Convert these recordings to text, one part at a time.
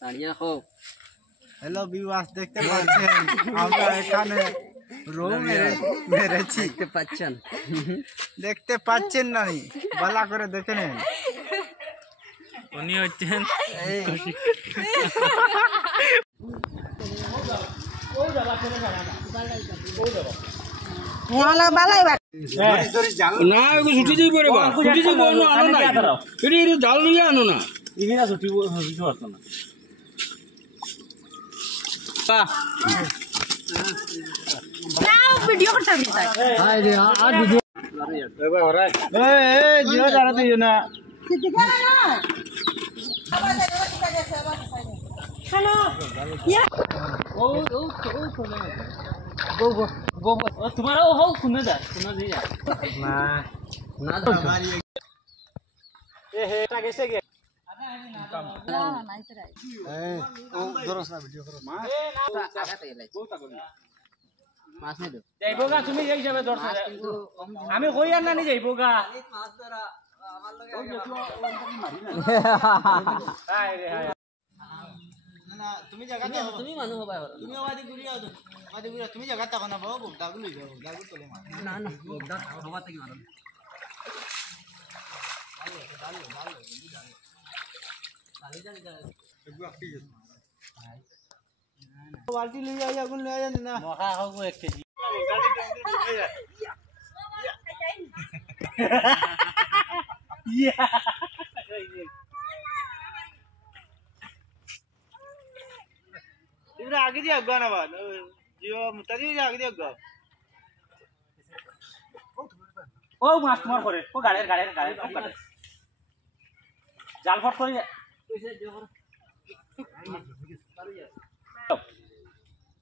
সাড়িয়া হোক। Hello viewers, দেখতে পাচ্ছেন আমরা এখানে রৌ মেরেছি। দেখতে পাচ্ছেন না নি? ভালো করে দেখে নেন। উনি হচ্ছেন না ছুটি দিব রে বা ছুটি দিব আনো না এটি জাল নিয়ে আনো না ইহিনা ছুটি পারতো না ভিডিও করতে হবে আর ভিডিও জিও যারা তুই না হ্যালো তোমার হোক শুনে যা শুনে দিয়ে যা না এটা গেছে গে যাইব গা তুমি এই হিসাবে ধরছো আমি কই আর নানি যাইব গা তুমি জায়গাতে তুমি মানুহ হবা তুমি ওয়াদি গুড়িয়া তুমি জায়গাতে থাকো না বাবু দাগু লই যাও দাগু তোলে মার না না হবা থেকে মারো বালতি লই যাও আগুন লই যাও না মহা হোক 1 কেজি इधर आगे दिया गया ना बात जियो मुताजी आगे दिया गया ও মাছ মার করে ও গাড়ের জাল ফট করে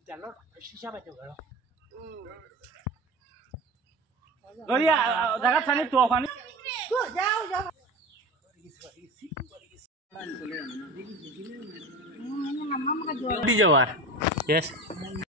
জালো শিশা বাইতে গড় গড়িয়া জায়গা ছানি তো পানি যাও যাও di Jawa. Yes.